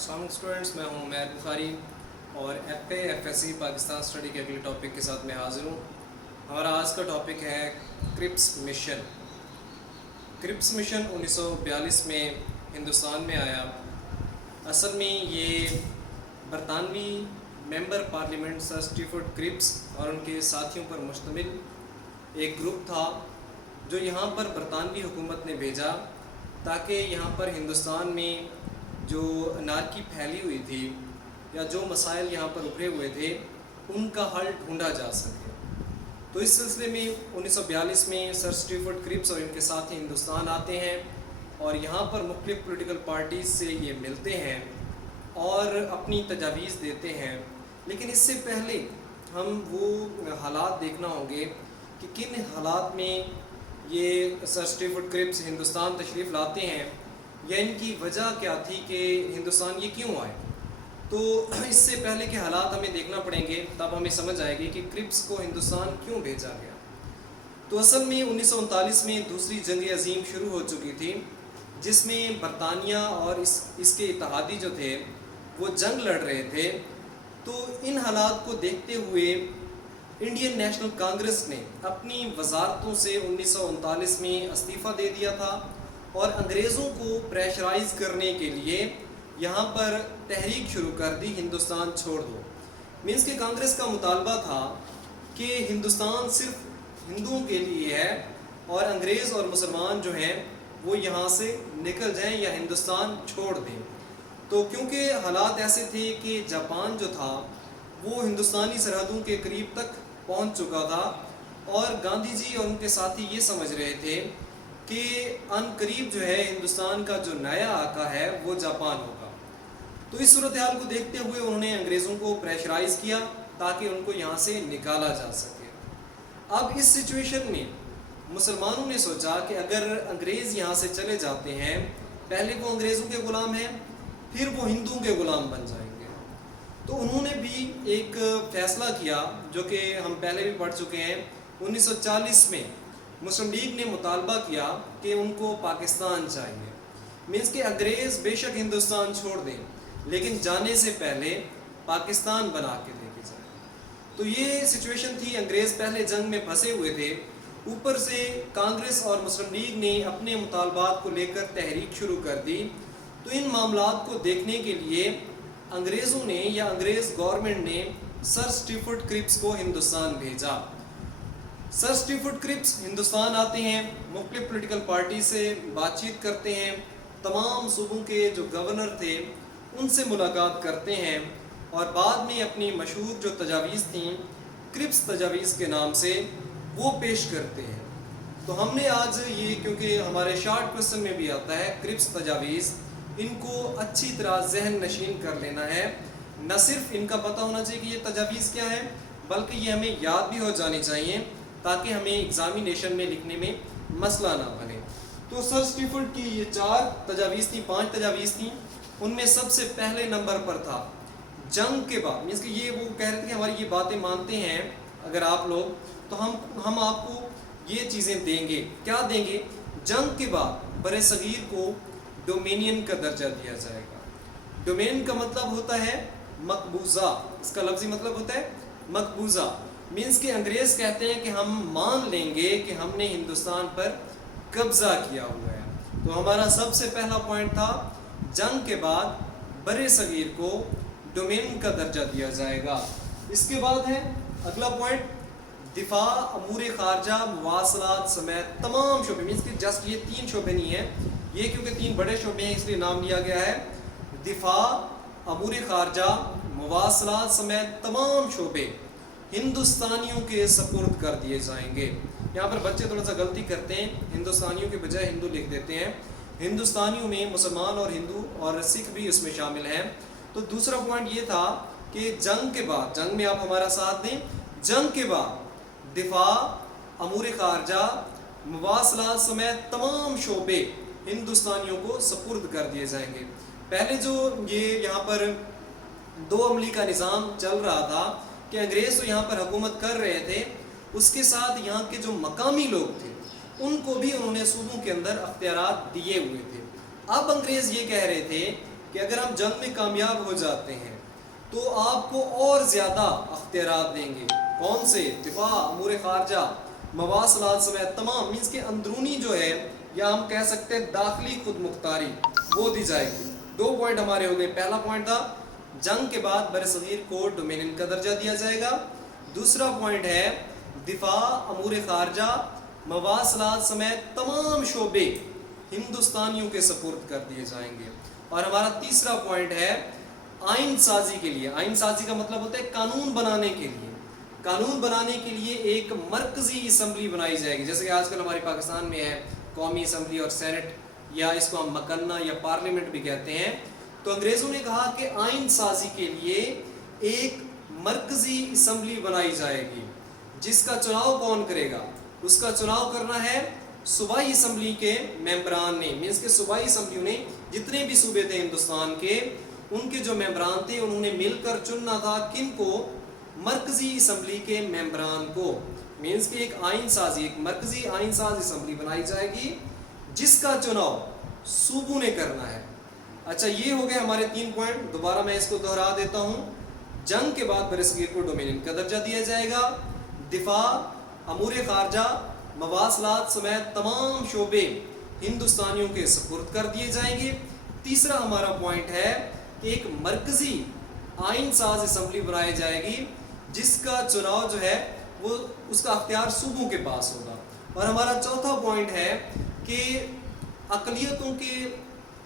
السلام علیکم اسٹوڈنٹس، میں ہوں عمیر بخاری اور F S C Pakistan study کے اگلے ٹاپک کے ساتھ میں حاضر ہوں۔ ہمارا آج کا ٹاپک ہے کرپس مشن۔ کرپس مشن 1942 میں ہندوستان میں آیا۔ اصل میں یہ برطانوی ممبر پارلیمنٹ سر اسٹیفورڈ کرپس اور ان کے ساتھیوں پر مشتمل ایک گروپ تھا جو یہاں پر برطانوی حکومت نے بھیجا تاکہ یہاں پر ہندوستان میں جو انارکی پھیلی ہوئی تھی یا جو مسائل یہاں پر ابھرے ہوئے تھے ان کا حل ڈھونڈا جا سکے۔ تو اس سلسلے میں 1942 میں سر اسٹیفورڈ کرپس اور ان کے ساتھی ہندوستان آتے ہیں اور یہاں پر مختلف پولیٹیکل پارٹیز سے یہ ملتے ہیں اور اپنی تجاویز دیتے ہیں۔ لیکن اس سے پہلے ہم وہ حالات دیکھنا ہوں گے کہ کن حالات میں یہ سر اسٹیفورڈ کرپس ہندوستان تشریف لاتے ہیں یا ان کی وجہ کیا تھی کہ ہندوستان یہ کیوں آئے۔ تو اس سے پہلے کے حالات ہمیں دیکھنا پڑیں گے، تب ہمیں سمجھ آئے گی کہ کرپس کو ہندوستان کیوں بھیجا گیا۔ تو اصل میں 1939 میں دوسری جنگ عظیم شروع ہو چکی تھی، جس میں برطانیہ اور اس کے اتحادی جو تھے وہ جنگ لڑ رہے تھے۔ تو ان حالات کو دیکھتے ہوئے انڈین نیشنل کانگریس نے اپنی وزارتوں سے 1939 میں استعفیٰ دے دیا تھا اور انگریزوں کو پریشرائز کرنے کے لیے یہاں پر تحریک شروع کر دی، ہندوستان چھوڑ دو۔ مینس کہ کانگریس کا مطالبہ تھا کہ ہندوستان صرف ہندوؤں کے لیے ہے اور انگریز اور مسلمان جو ہیں وہ یہاں سے نکل جائیں یا ہندوستان چھوڑ دیں۔ تو کیونکہ حالات ایسے تھے کہ جاپان جو تھا وہ ہندوستانی سرحدوں کے قریب تک پہنچ چکا تھا اور گاندھی جی اور ان کے ساتھی یہ سمجھ رہے تھے کہ ان قریب جو ہے ہندوستان کا جو نیا آقا ہے وہ جاپان ہوگا۔ تو اس صورتحال کو دیکھتے ہوئے انہوں نے انگریزوں کو پریشرائز کیا تاکہ ان کو یہاں سے نکالا جا سکے۔ اب اس سچویشن میں مسلمانوں نے سوچا کہ اگر انگریز یہاں سے چلے جاتے ہیں، پہلے وہ انگریزوں کے غلام ہیں، پھر وہ ہندوؤں کے غلام بن جائیں گے۔ تو انہوں نے بھی ایک فیصلہ کیا جو کہ ہم پہلے بھی پڑھ چکے ہیں۔ 1940 میں مسلم لیگ نے مطالبہ کیا کہ ان کو پاکستان چاہیے، مینس کہ انگریز بے شک ہندوستان چھوڑ دیں لیکن جانے سے پہلے پاکستان بنا کے لے کے جائیں۔ تو یہ سچویشن تھی، انگریز پہلے جنگ میں پھنسے ہوئے تھے، اوپر سے کانگریس اور مسلم لیگ نے اپنے مطالبات کو لے کر تحریک شروع کر دی۔ تو ان معاملات کو دیکھنے کے لیے انگریزوں نے یا انگریز گورنمنٹ نے سر اسٹیفورڈ کرپس کو ہندوستان بھیجا۔ سر اسٹیفورڈ کرپس ہندوستان آتے ہیں، مختلف پولیٹیکل پارٹی سے بات چیت کرتے ہیں، تمام صوبوں کے جو گورنر تھے ان سے ملاقات کرتے ہیں اور بعد میں اپنی مشہور جو تجاویز تھیں کرپس تجاویز کے نام سے وہ پیش کرتے ہیں۔ تو ہم نے آج یہ، کیونکہ ہمارے شارٹ کوسچن میں بھی آتا ہے کرپس تجاویز، ان کو اچھی طرح ذہن نشین کر لینا ہے۔ نہ صرف ان کا پتہ ہونا چاہیے کہ یہ تجاویز کیا ہے، بلکہ یہ ہمیں یاد بھی ہو جانی چاہیے تاکہ ہمیں ایگزامینیشن میں لکھنے میں مسئلہ نہ بنے۔ تو سر اسٹیفورڈ کی یہ 4 تجاویز تھیں، 5 تجاویز تھیں۔ ان میں سب سے پہلے نمبر پر تھا جنگ کے بعد، مینس کہ یہ وہ کہہ رہے تھے کہ ہماری یہ باتیں مانتے ہیں اگر آپ لوگ تو ہم آپ کو یہ چیزیں دیں گے۔ کیا دیں گے؟ جنگ کے بعد بر صغیر کو ڈومینین کا درجہ دیا جائے گا۔ ڈومینین کا مطلب ہوتا ہے مقبوضہ، اس کا لفظی مطلب ہوتا ہے مقبوضہ، مینس کہ انگریز کہتے ہیں کہ ہم مان لیں گے کہ ہم نے ہندوستان پر قبضہ کیا ہوا ہے۔ تو ہمارا سب سے پہلا پوائنٹ تھا جنگ کے بعد بر صغیر کو ڈومین کا درجہ دیا جائے گا۔ اس کے بعد ہے اگلا پوائنٹ دفاع، امور خارجہ، مواصلات سمیت تمام شعبے، مینس کہ جسٹ یہ 3 شعبے نہیں ہیں، یہ کیونکہ 3 بڑے شعبے ہیں اس لیے نام لیا گیا ہے۔ دفاع، امور خارجہ، مواصلات سمیت تمام شعبے ہندوستانیوں کے سپرد کر دیے جائیں گے۔ یہاں پر بچے تھوڑا سا غلطی کرتے ہیں، ہندوستانیوں کے بجائے ہندو لکھ دیتے ہیں۔ ہندوستانیوں میں مسلمان اور ہندو اور سکھ بھی اس میں شامل ہیں۔ تو دوسرا پوائنٹ یہ تھا کہ جنگ کے بعد، جنگ میں آپ ہمارا ساتھ دیں، جنگ کے بعد دفاع، امور خارجہ، مواصلات سمیت تمام شعبے ہندوستانیوں کو سپرد کر دیے جائیں گے۔ پہلے جو یہ یہاں پر 2 عملی کا نظام چل رہا تھا کہ انگریز تو یہاں پر حکومت کر رہے تھے، اس کے ساتھ یہاں کے جو مقامی لوگ تھے ان کو بھی انہوں نے صوبوں کے اندر اختیارات دیے ہوئے تھے۔ اب انگریز یہ کہہ رہے تھے کہ اگر ہم جنگ میں کامیاب ہو جاتے ہیں تو آپ کو اور زیادہ اختیارات دیں گے. کون سے؟ دفاع، امور خارجہ، مواصلات سمیت تمام، مینس کہ اندرونی جو ہے یا ہم کہہ سکتے ہیں داخلی خود مختاری وہ دی جائے گی. 2 پوائنٹ ہمارے ہو گئے. پہلا پوائنٹ تھا جنگ کے بعد بر صغیر کو ڈومینین کا درجہ دیا جائے گا. دوسرا پوائنٹ ہے دفاع، امور خارجہ، مواصلات سمیت تمام شعبے ہندوستانیوں کے سپرد کر دیے جائیں گے. اور ہمارا تیسرا پوائنٹ ہے آئین سازی کے لیے. آئین سازی کا مطلب ہوتا ہے قانون بنانے کے لیے. قانون بنانے کے لیے ایک مرکزی اسمبلی بنائی جائے گی، جیسے کہ آج کل ہمارے پاکستان میں ہے قومی اسمبلی اور سینٹ، یا اس کو ہم مکنہ یا پارلیمنٹ بھی کہتے ہیں. تو انگریزوں نے کہا کہ آئین سازی کے لیے ایک مرکزی اسمبلی بنائی جائے گی، جس کا چناؤ کون کرے گا؟ اس کا چناؤ کرنا ہے صوبائی اسمبلی کے ممبران نے. مینس کہ صوبائی اسمبلیوں نے جتنے بھی صوبے تھے ہندوستان کے، ان کے جو ممبران تھے انہوں نے مل کر چننا تھا کن کو؟ مرکزی اسمبلی کے ممبران کو. مینس کہ ایک آئین سازی، ایک مرکزی آئین ساز اسمبلی بنائی جائے گی جس کا چناؤ صوبوں نے کرنا ہے. اچھا، یہ ہو گئے ہمارے 3 پوائنٹ. دوبارہ میں اس کو دہرا دیتا ہوں. جنگ کے بعد برصغیر کو ڈومینین کا درجہ دیا جائے گا. دفاع، امور خارجہ، مواصلات سمیت تمام شعبے ہندوستانیوں کے سپرد کر دیے جائیں گے. تیسرا ہمارا پوائنٹ ہے کہ ایک مرکزی آئین ساز اسمبلی بنائی جائے گی جس کا چناؤ جو ہے وہ اس کا اختیار صوبوں کے پاس ہوگا. اور ہمارا چوتھا پوائنٹ ہے کہ اقلیتوں کے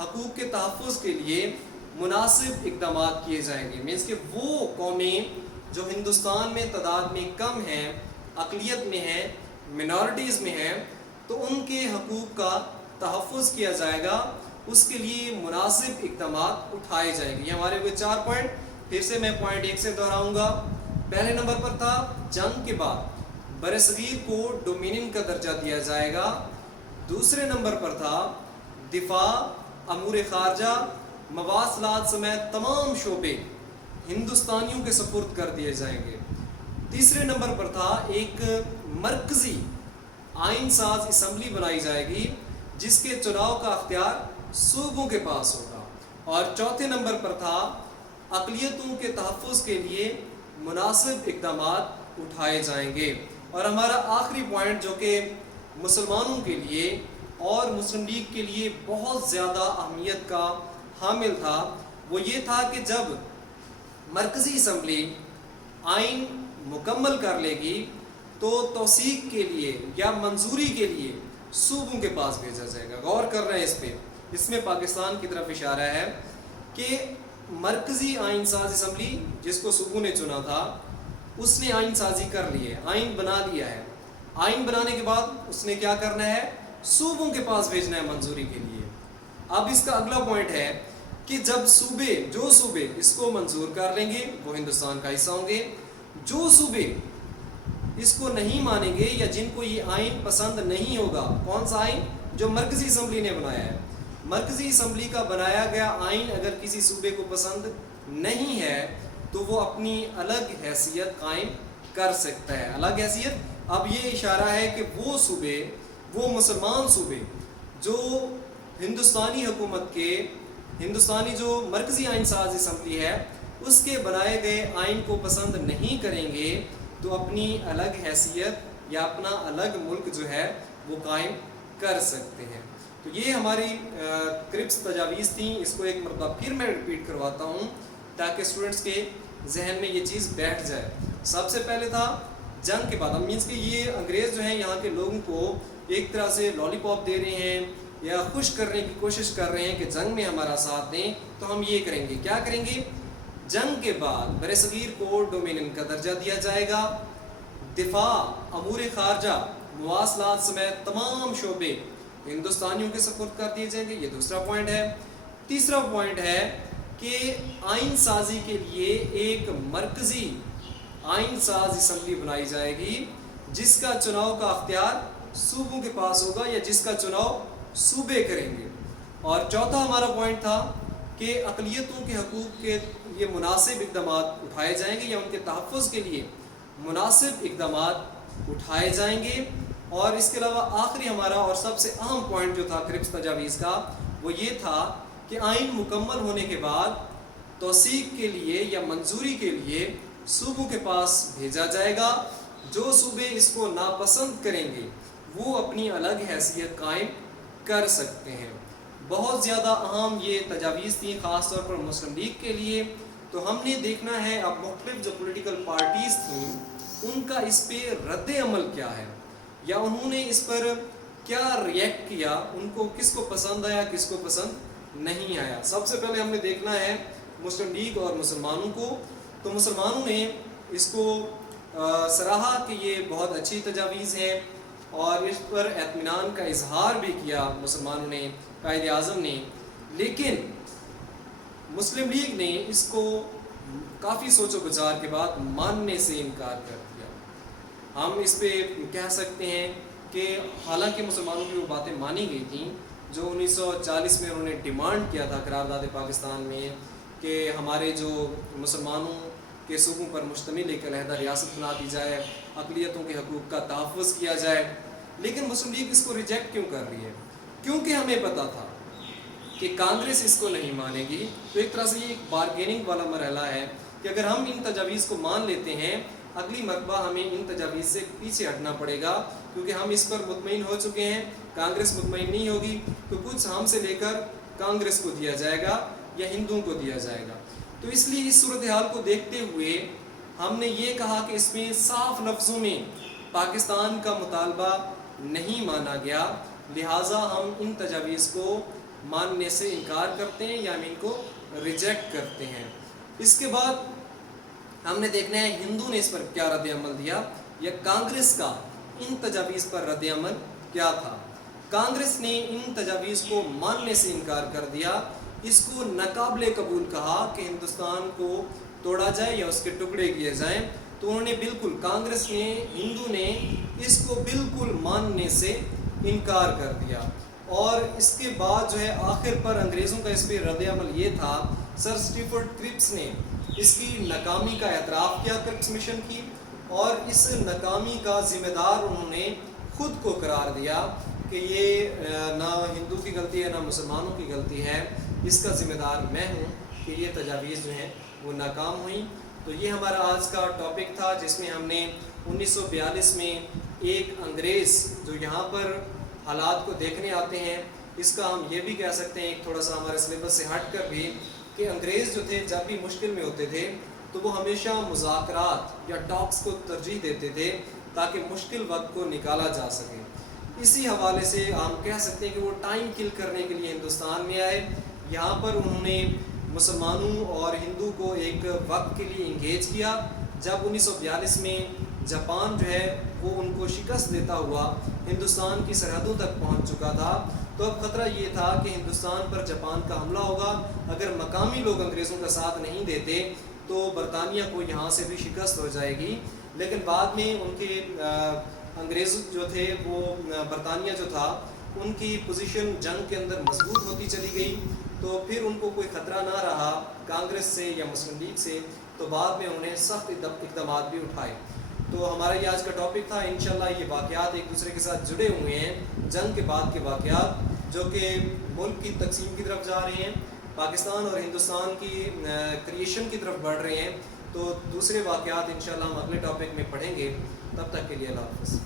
حقوق کے تحفظ کے لیے مناسب اقدامات کیے جائیں گے. مینس کہ وہ قومیں جو ہندوستان میں تعداد میں کم ہیں، اقلیت میں ہیں، منارٹیز میں ہیں، تو ان کے حقوق کا تحفظ کیا جائے گا. اس کے لیے مناسب اقدامات اٹھائے جائیں گے. یہ ہمارے کوئی 4 پوائنٹ. پھر سے میں پوائنٹ 1 سے دہراؤں گا. پہلے نمبر پر تھا جنگ کے بعد برصغیر کو ڈومینین کا درجہ دیا جائے گا. دوسرے نمبر پر تھا دفاع، امور خارجہ، مواصلات سمیت تمام شعبے ہندوستانیوں کے سپرد کر دیے جائیں گے. تیسرے نمبر پر تھا ایک مرکزی آئین ساز اسمبلی بنائی جائے گی جس کے چناؤ کا اختیار صوبوں کے پاس ہوگا. اور چوتھے نمبر پر تھا اقلیتوں کے تحفظ کے لیے مناسب اقدامات اٹھائے جائیں گے. اور ہمارا آخری پوائنٹ جو کہ مسلمانوں کے لیے اور مسلم لیگ کے لیے بہت زیادہ اہمیت کا حامل تھا، وہ یہ تھا کہ جب مرکزی اسمبلی آئین مکمل کر لے گی تو توثیق کے لیے یا منظوری کے لیے صوبوں کے پاس بھیجا جائے گا. غور کر رہے ہیں اس پہ. اس میں پاکستان کی طرف اشارہ ہے کہ مرکزی آئین ساز اسمبلی جس کو صوبوں نے چنا تھا، اس نے آئین سازی کر لی ہے، آئین بنا لیا ہے. آئین بنانے کے بعد اس نے کیا کرنا ہے؟ صوبوں کے پاس بھیجنا ہے منظوری کے لیے. اب اس کا اگلا پوائنٹ ہے کہ جب جو صوبے اس کو منظور کر لیں گے وہ ہندوستان کا حصہ ہوں گے. جو صوبے اس کو نہیں مانیں گے یا جن کو یہ آئین پسند نہیں ہوگا، کون سا آئین؟ جو مرکزی اسمبلی نے بنایا ہے. مرکزی اسمبلی کا بنایا گیا آئین اگر کسی صوبے کو پسند نہیں ہے تو وہ اپنی الگ حیثیت قائم کر سکتا ہے. الگ حیثیت. اب یہ اشارہ ہے کہ وہ صوبے، وہ مسلمان صوبے جو ہندوستانی حکومت کے، ہندوستانی جو مرکزی آئین ساز اسمبلی ہے اس کے بنائے گئے آئین کو پسند نہیں کریں گے تو اپنی الگ حیثیت یا اپنا الگ ملک جو ہے وہ قائم کر سکتے ہیں. تو یہ ہماری کرپس تجاویز تھیں. اس کو ایک مرتبہ پھر میں ریپیٹ کرواتا ہوں تاکہ اسٹوڈنٹس کے ذہن میں یہ چیز بیٹھ جائے. سب سے پہلے تھا جنگ کے بعد. مینس کہ یہ انگریز جو ہیں یہاں کے لوگوں کو ایک طرح سے لالی پاپ دے رہے ہیں یا خوش کرنے کی کوشش کر رہے ہیں کہ جنگ میں ہمارا ساتھ دیں تو ہم یہ کریں گے. کیا کریں گے؟ جنگ کے بعد برصغیر کو ڈومینین کا درجہ دیا جائے گا. دفاع، امور خارجہ، مواصلات سمیت تمام شعبے ہندوستانیوں کے سپرد کر دیے جائیں گے. یہ دوسرا پوائنٹ ہے. تیسرا پوائنٹ ہے کہ آئین سازی کے لیے ایک مرکزی آئین ساز اسمبلی بنائی جائے گی جس کا چناؤ کا اختیار صوبوں کے پاس ہوگا یا جس کا چناؤ صوبے کریں گے. اور چوتھا ہمارا پوائنٹ تھا کہ اقلیتوں کے حقوق کے لیے مناسب اقدامات اٹھائے جائیں گے یا ان کے تحفظ کے لیے مناسب اقدامات اٹھائے جائیں گے. اور اس کے علاوہ آخری ہمارا اور سب سے اہم پوائنٹ جو تھا کرپس تجاویز کا وہ یہ تھا کہ آئین مکمل ہونے کے بعد توثیق کے لیے یا منظوری کے لیے صوبوں کے پاس بھیجا جائے گا. جو صوبے اس کو ناپسند کریں گے وہ اپنی الگ حیثیت قائم کر سکتے ہیں. بہت زیادہ اہم یہ تجاویز تھیں خاص طور پر مسلم لیگ کے لیے. تو ہم نے دیکھنا ہے اب مختلف جو پولیٹیکل پارٹیز تھیں ان کا اس پہ رد عمل کیا ہے یا انہوں نے اس پر کیا ریئیکٹ کیا, ان کو کس کو پسند آیا کس کو پسند نہیں آیا. سب سے پہلے ہم نے دیکھنا ہے مسلم لیگ اور مسلمانوں کو. تو مسلمانوں نے اس کو سراہا کہ یہ بہت اچھی تجاویز ہے اور اس پر اطمینان کا اظہار بھی کیا مسلمانوں نے, قائد اعظم نے. لیکن مسلم لیگ نے اس کو کافی سوچ و بچار کے بعد ماننے سے انکار کر دیا. ہم اس پہ کہہ سکتے ہیں کہ حالانکہ مسلمانوں کی وہ باتیں مانی گئی تھیں جو 1940 میں انہوں نے ڈیمانڈ کیا تھا قرارداد پاکستان میں کہ ہمارے جو مسلمانوں کے صوبوں پر مشتمل ایک علیحدہ ریاست بنا دی جائے, اقلیتوں کے حقوق کا تحفظ کیا جائے. لیکن مسلم لیگ اس کو ریجیکٹ کیوں کر رہی ہے؟ کیونکہ ہمیں پتہ تھا کہ کانگریس اس کو نہیں مانے گی. تو ایک طرح سے یہ ایک بارگیننگ والا مرحلہ ہے کہ اگر ہم ان تجاویز کو مان لیتے ہیں اگلی مرتبہ ہمیں ان تجاویز سے پیچھے ہٹنا پڑے گا کیونکہ ہم اس پر مطمئن ہو چکے ہیں. کانگریس مطمئن نہیں ہوگی تو کچھ ہم سے لے کر کانگریس کو دیا جائے گا یا ہندوؤں کو دیا جائے گا. تو اس لیے اس صورتحال کو دیکھتے ہوئے ہم نے یہ کہا کہ اس میں صاف لفظوں میں پاکستان کا مطالبہ نہیں مانا گیا, لہٰذا ہم ان تجاویز کو ماننے سے انکار کرتے ہیں یا ہم ان کو ریجیکٹ کرتے ہیں. اس کے بعد ہم نے دیکھنا ہے ہندو نے اس پر کیا رد عمل دیا یا کانگریس کا ان تجاویز پر رد عمل کیا تھا. کانگریس نے ان تجاویز کو ماننے سے انکار کر دیا, اس کو ناقابل قبول کہا کہ ہندوستان کو توڑا جائے یا اس کے ٹکڑے کیے جائیں. تو انہوں نے بالکل کانگریس نے ہندو نے اس کو بالکل ماننے سے انکار کر دیا. اور اس کے بعد جو ہے آخر پر انگریزوں کا اس پہ رد عمل یہ تھا, سر اسٹیفرڈ کرپس نے اس کی ناکامی کا اعتراف کیا کرپس مشن کی, اور اس ناکامی کا ذمہ دار انہوں نے خود کو قرار دیا کہ یہ نہ ہندو کی غلطی ہے نہ مسلمانوں کی غلطی ہے, اس کا ذمہ دار میں ہوں کہ یہ تجاویز جو ہیں وہ ناکام ہوئیں. تو یہ ہمارا آج کا ٹاپک تھا جس میں ہم نے 1942 میں ایک انگریز جو یہاں پر حالات کو دیکھنے آتے ہیں, اس کا ہم یہ بھی کہہ سکتے ہیں ایک تھوڑا سا ہمارے سلیبس سے ہٹ کر بھی کہ انگریز جو تھے جب بھی مشکل میں ہوتے تھے تو وہ ہمیشہ مذاکرات یا ٹاکس کو ترجیح دیتے تھے تاکہ مشکل وقت کو نکالا جا سکے. اسی حوالے سے ہم کہہ سکتے ہیں کہ وہ ٹائم کل کرنے کے لیے ہندوستان میں آئے. یہاں پر انہوں نے مسلمانوں اور ہندو کو ایک وقت کے لیے انگیج کیا. جب 1942 میں جاپان جو ہے وہ ان کو شکست دیتا ہوا ہندوستان کی سرحدوں تک پہنچ چکا تھا, تو اب خطرہ یہ تھا کہ ہندوستان پر جاپان کا حملہ ہوگا. اگر مقامی لوگ انگریزوں کا ساتھ نہیں دیتے تو برطانیہ کو یہاں سے بھی شکست ہو جائے گی. لیکن بعد میں ان کے انگریز جو تھے وہ برطانیہ جو تھا ان کی پوزیشن جنگ کے اندر مضبوط ہوتی چلی گئی, تو پھر ان کو کوئی خطرہ نہ رہا کانگریس سے یا مسلم لیگ سے, تو بعد میں انہیں سخت اقدامات بھی اٹھائے. تو ہمارا یہ آج کا ٹاپک تھا. انشاءاللہ یہ واقعات ایک دوسرے کے ساتھ جڑے ہوئے ہیں, جنگ کے بعد کے واقعات جو کہ ملک کی تقسیم کی طرف جا رہے ہیں, پاکستان اور ہندوستان کی کریشن کی طرف بڑھ رہے ہیں. تو دوسرے واقعات انشاءاللہ ہم اگلے ٹاپک میں پڑھیں گے. تب تک کے لیے اللہ حافظ.